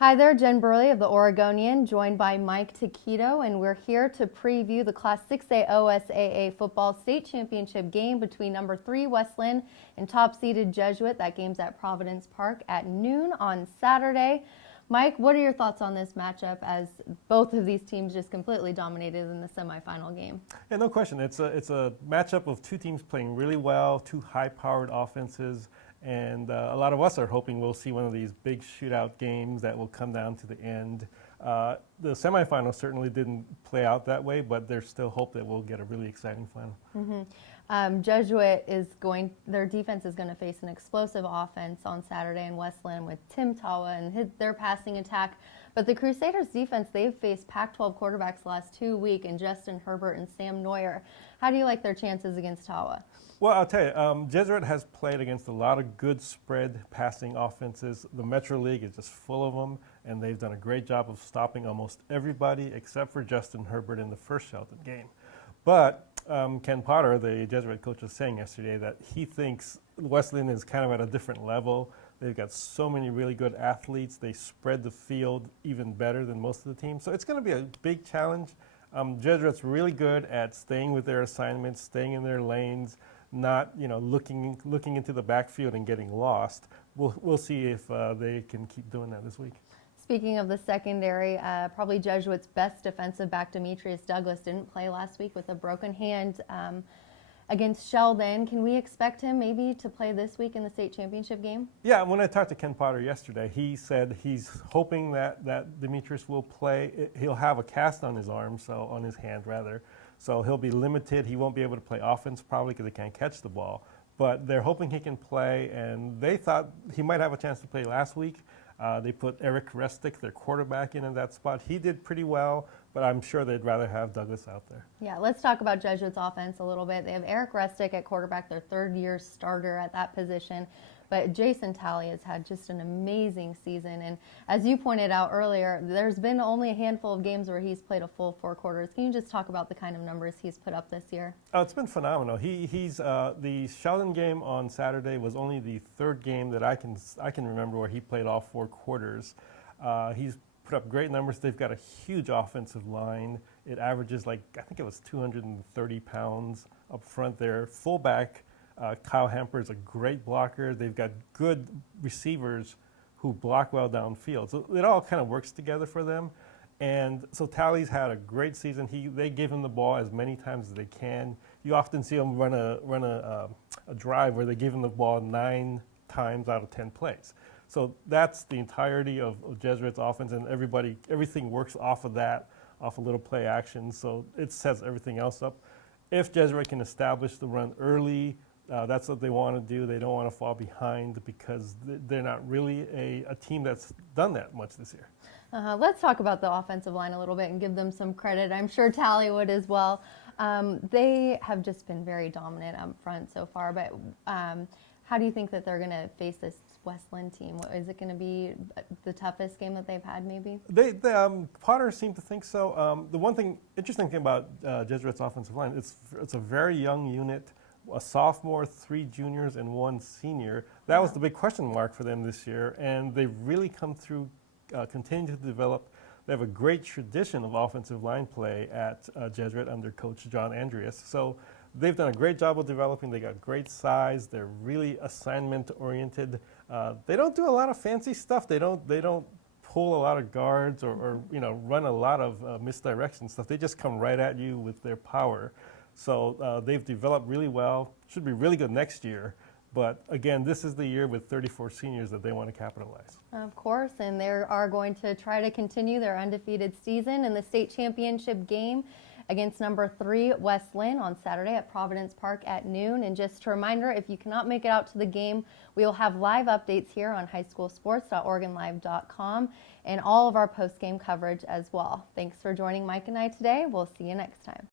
Hi there, Jen Burley of the Oregonian, joined by Mike Taquito, and we're here to preview the Class 6A OSAA football state championship game between number 3 Westland and top-seeded Jesuit. That game's at Providence Park at noon on Saturday. Mike, what are your thoughts on this matchup as both of these teams just completely dominated in the semifinal game? Yeah, no question. It's a matchup of two teams playing really well, two high-powered offenses. And a lot of us are hoping we'll see one of these big shootout games that will come down to the end. The semifinal certainly didn't play out that way, but there's still hope that we'll get a really exciting final. Jesuit their defense is going to face an explosive offense on Saturday in Westland with Tim Tawa and their passing attack. But the Crusaders defense, they've faced Pac-12 quarterbacks the last 2 weeks in Justin Herbert and Sam Neuer. How do you like their chances against Tawa? Well, I'll tell you, Jesuit has played against a lot of good spread passing offenses. The Metro League is just full of them, and they've done a great job of stopping almost everybody except for Justin Herbert in the first Shelton game. But Ken Potter, the Jesuit coach, was saying yesterday that he thinks Wesleyan is kind of at a different level. They've got so many really good athletes. They spread the field even better than most of the teams. So it's going to be a big challenge. Jesuit's really good at staying with their assignments, staying in their lanes, not looking into the backfield and getting lost. We'll see if they can keep doing that this week. Speaking of the secondary, probably Jesuit's best defensive back, Demetrius Douglas, didn't play last week with a broken hand against Sheldon. Can we expect him maybe to play this week in the state championship game? Yeah, when I talked to Ken Potter yesterday, he said he's hoping that Demetrius will play. He'll have a cast on his arm, on his hand rather. So he'll be limited. He won't be able to play offense probably because he can't catch the ball. But they're hoping he can play, and they thought he might have a chance to play last week. They put Eric Restic, their quarterback, in that spot. He did pretty well, but I'm sure they'd rather have Douglas out there. Yeah, let's talk about Jesuit's offense a little bit. They have Eric Restic at quarterback, their third-year starter at that position. But Jason Talley has had just an amazing season. And as you pointed out earlier, there's been only a handful of games where he's played a full 4 quarters. Can you just talk about the kind of numbers he's put up this year? Oh, it's been phenomenal. He's the Sheldon game on Saturday was only the third game that I can remember where he played all 4 quarters. He's put up great numbers. They've got a huge offensive line. It averages I think it was 230 pounds up front there. Fullback, Kyle Hamper is a great blocker. They've got good receivers who block well downfield. So it all kind of works together for them. And so Talley's had a great season. They give him the ball as many times as they can. You often see them run a drive where they give him the ball 9 times out of 10 plays. So that's the entirety of Jesuit's offense, and everything works off of that, off a little play action. So it sets everything else up. If Jesuit can establish the run early, that's what they want to do. They don't want to fall behind because they're not really a team that's done that much this year. Let's talk about the offensive line a little bit and give them some credit. I'm sure Talley would as well. They have just been very dominant up front so far, but how do you think that they're going to face this Westland team? Is it going to be the toughest game that they've had maybe? Potter seemed to think so. The interesting thing about Jesuit's offensive line, it's a very young unit. A sophomore, 3 juniors, and 1 senior. That was the big question mark for them this year, and they've really come through, continue to develop. They have a great tradition of offensive line play at Jesuit under Coach John Andreas. So they've done a great job of developing. They got great size. They're really assignment-oriented. They don't do a lot of fancy stuff. They don't pull a lot of guards or run a lot of misdirection stuff. They just come right at you with their power. So they've developed really well. Should be really good next year. But again, this is the year with 34 seniors that they want to capitalize. Of course, and they are going to try to continue their undefeated season in the state championship game against number 3 Westland on Saturday at Providence Park at noon. And just a reminder, if you cannot make it out to the game, we will have live updates here on highschoolsports.oregonlive.com and all of our post-game coverage as well. Thanks for joining Mike and I today. We'll see you next time.